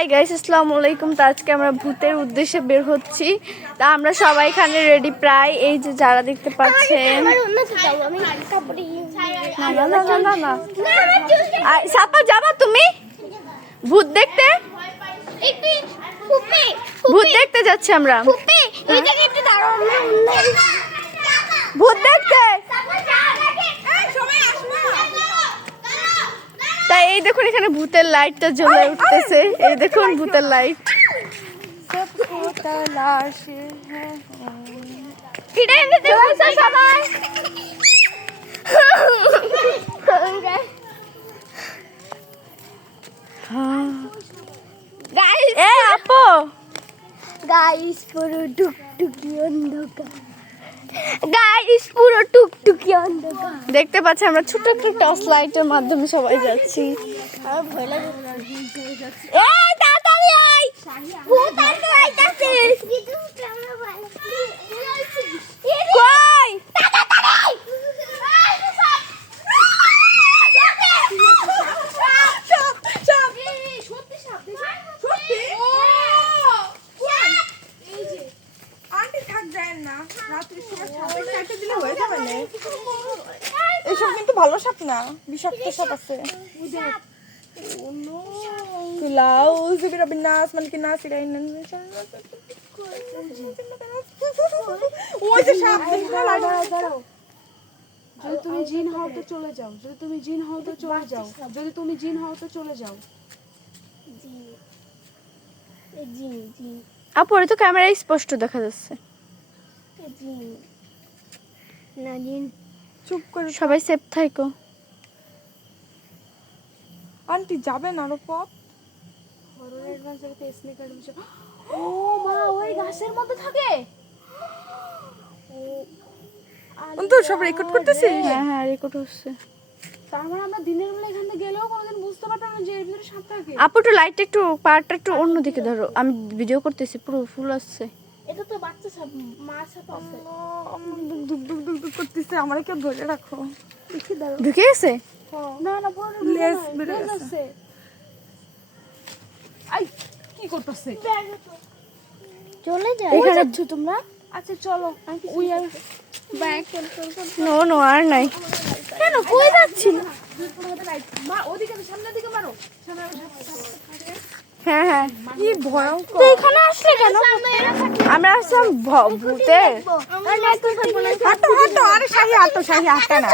Hi guys, আসসালামু আলাইকুম। তো আজকে আমরা ভূতের উদ্দেশ্যে বের হচ্ছি। তা আমরা সবাই এখানে রেডি প্রায়, এই যে যারা দেখতে পাচ্ছেন। না সাপা, যাবা তুমি ভূত দেখতে? ভূত দেখতে যাচ্ছি আমরা, ভূত দেখতে। তাই এই দেখুন এখানে ভূতের লাইটটা জ্বলে উঠতেছে, এই দেখুন ভূতের লাইট। গাইস পুরো টুকটুকি অন্ধকার, গাইস পুরো টুকটুকি অন্ধকার। দেখতে পাচ্ছি আমরা ছোট একটা টর্চ লাইটের মাধ্যমে সবাই যাচ্ছি। আমার ভয় লাগে। এই তাড়াতাড়ি আয়, ভূত আসতে আইতাছে। কই তাড়াতাড়ি এসব কিন্তু ভালো সাপ না, বিষাক্ত সাপ আছে। যদি তুমি জিন হও তো চলে যাও, যদি তুমি জিন হও তো চলে যাও, যদি তুমি জিন হও তো চলে যাও। আপরে তো ক্যামেরায় স্পষ্ট দেখা যাচ্ছে। চুপ করে সবাই সেফ থাকো। আন্টি যাবেন আরো পথ। হরর অ্যাডভেঞ্চারে স্নেক অ্যাডভেঞ্চার। ও মা, ওই গাছের মধ্যে থাকে। তো সব রেকর্ড করতেছি। হ্যাঁ রেকর্ড হচ্ছে। তার মানে আমরা দিনের বেলা এখান থেকে গেলেও কোনোদিন বুঝতে পারতাম না যে এর ভিতরে সাপ থাকে। আপু একটু লাইটটা একটু পার্টটা একটু অন্যদিকে ধরো, আমি ভিডিও করতেছি, পুরো ফুল আসছে। এটা তো বাচ্চা সাপ, মা সাপ আছে। দুক দুক দুক দুক করতেছে, আমারে কেউ ধরে রাখো। দেখি দাঁড়াও। ঢুকে গেছে? না না, পুরো লেজ বেড়ে গেছে। আই কি করতেছে? চলে যাও। এখানে যাচ্ছ তোমরা? আচ্ছা চলো, উই আর ব্যাক। নো আর নাই। কেন কই যাচ্ছি? মা ওদিকে সামনের দিকে মারো, সামনে হ্যাঁ কি ভয়ঙ্কর। তো এখানে আসলে কেন? আমরা আসলাম ভূতের। হাঁটো হাঁটো, আরে শাহি হাঁটো, শাহি হাঁটা না।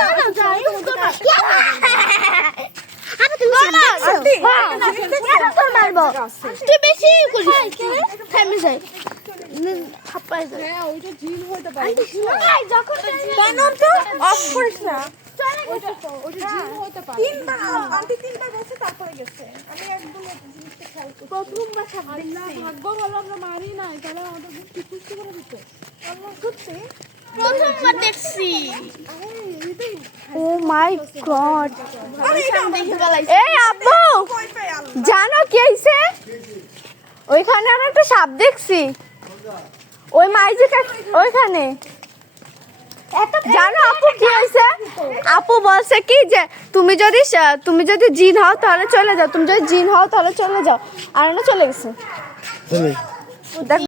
তুই বেশি করিস, থেমে যাই। হ্যাঁ, ওইটা জিন হতে পারে। কেন তো অফ করিস না। ওইটা জিন হতে পারে। তিনবার আন্টি তিনবার বসে তারপরে গেছে। আমি একদম জিনিসটা খেয়াল করছি। প্রথমবার সাপ দেখছি। ভাগ্য ভালো আমরা মারি নাই, তাহলে আমাদের কি কুস্তি করে দিত। আল্লাহ সত্যি। প্রথমবার দেখছি। ও মাই গড। আরে এটা এই আপু কই পাই আল্লাহ। জানো কি হইছে? ওইখানে আমরা একটা সাপ দেখছি, ওই মাইজে ওইখানে। জানো আপু কি হয়েছে? আপু বলছে কি যে তুমি যদি জিন হও তাহলে চলে যাও, তুমি যদি জিন হও তাহলে চলে যাও, আর না চলে গেছে। দেখ